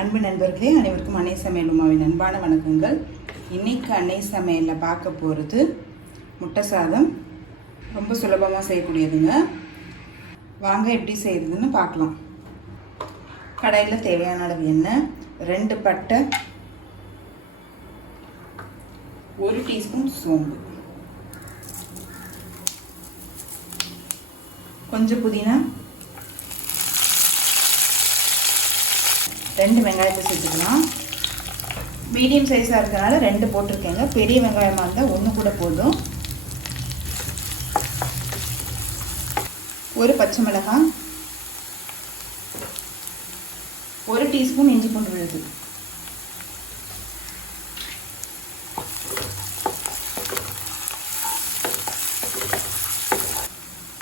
அன்பு நண்பர்களே, அனைவருக்கும் அன்னை சமையல் உமாவின் அன்பான வணக்கங்கள். இன்றைக்கி அன்னை சமையலில் பார்க்க போகிறது முட்டை சாதம். ரொம்ப சுலபமாக செய்யக்கூடியதுங்க. வாங்க எப்படி செய்கிறதுன்னு பார்க்கலாம். கடாயில் தேவையான அளவு எண்ணெய், 2 பட்டை, 1 டீஸ்பூன் சோம்பு, கொஞ்சம் புதினா, 2 வெங்காயத்தை சேர்த்துக்கலாம். மீடியம் சைஸாக இருக்கிறனால 2 போட்டிருக்கேங்க. பெரிய வெங்காயமாக இருந்தால் 1 கூட போதும். 1 பச்சை மிளகாய், 1 டீஸ்பூன் இஞ்சி பூண்டு விழுது,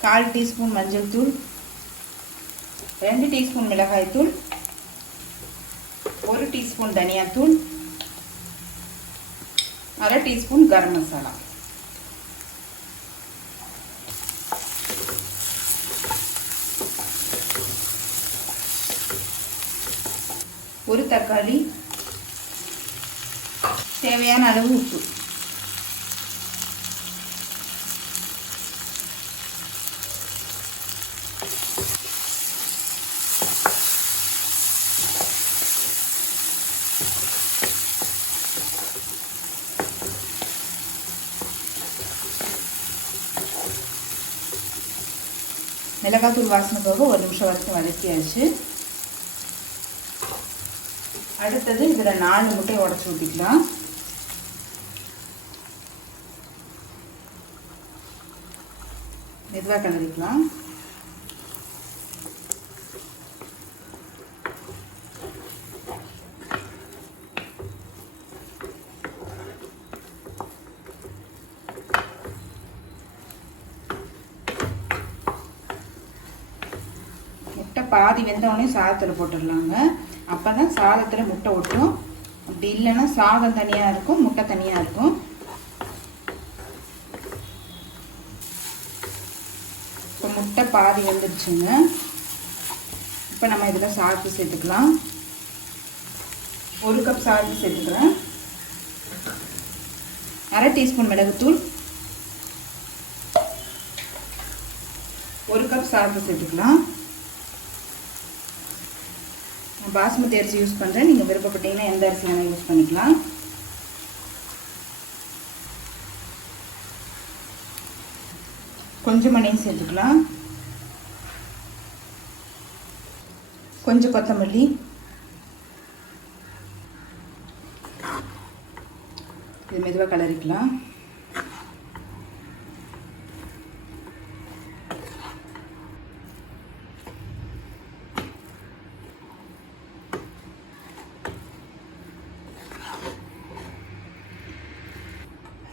1/4 டீஸ்பூன் மஞ்சள் தூள், 2 டீஸ்பூன் மிளகாய் தூள், 1 டீஸ்பூன் தனியாத்தூள், 1/2 டீஸ்பூன் கரம் மசாலா. ஒரு தக்காளி, தேவையான அளவு உப்பு. மிளகாத்தூள் வாசனை போக 1 நிமிஷம் வரைக்கும் வதக்கியாச்சு. அடுத்தது இதில் 4 முட்டையை உடச்சி ஊற்றிக்கலாம். மெதுவாக கிளறிக்கலாம். முட்டை பாதி வெந்தவொடனே சாதத்தில் போட்டுடலாங்க. அப்போ தான் சாதத்தில் முட்டை ஒட்டும். அப்படி இல்லைன்னா சாதம் தனியாக இருக்கும், முட்டை தனியாக இருக்கும். இப்போ முட்டை பாதி வெந்துருச்சுங்க. இப்போ நம்ம இதில் சாதத்தை சேர்த்துக்கலாம். 1 கப் சாதத்தை சேர்த்துக்கிறேன். 1/2 டீஸ்பூன் மிளகுத்தூள், 1 கப் சாதத்தை சேர்த்துக்கலாம். பாஸ்மதி அரிசி யூஸ் பண்ணுறேன். நீங்கள் விருப்பப்பட்டீங்கன்னா எந்த அரிசி வேணால் யூஸ் பண்ணிக்கலாம். கொஞ்சம் மணி சேர்த்துக்கலாம். கொஞ்சம் கொத்தமல்லி, இது மெதுவாக கலரிக்கலாம்.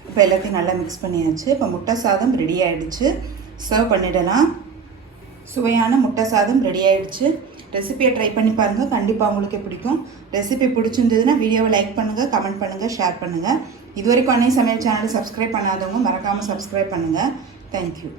இப்போ எல்லாத்தையும் நல்லா மிக்ஸ் பண்ணியாச்சு. இப்போ முட்டை சாதம் ரெடி ஆகிடுச்சு. சர்வ் பண்ணிடலாம். சுவையான முட்டை சாதம் ரெடி ஆகிடுச்சு. ரெசிபியை ட்ரை பண்ணி பாருங்கள். கண்டிப்பாக உங்களுக்கு பிடிக்கும். ரெசிபி பிடிச்சிருந்ததுன்னா வீடியோவை லைக் பண்ணுங்கள், கமெண்ட் பண்ணுங்கள், ஷேர் பண்ணுங்கள். இது வரைக்கும் அன்னை சமையல் சேனலை சப்ஸ்கிரைப் பண்ணாதவங்க மறக்காமல் சப்ஸ்கிரைப் பண்ணுங்கள். தேங்க்யூ.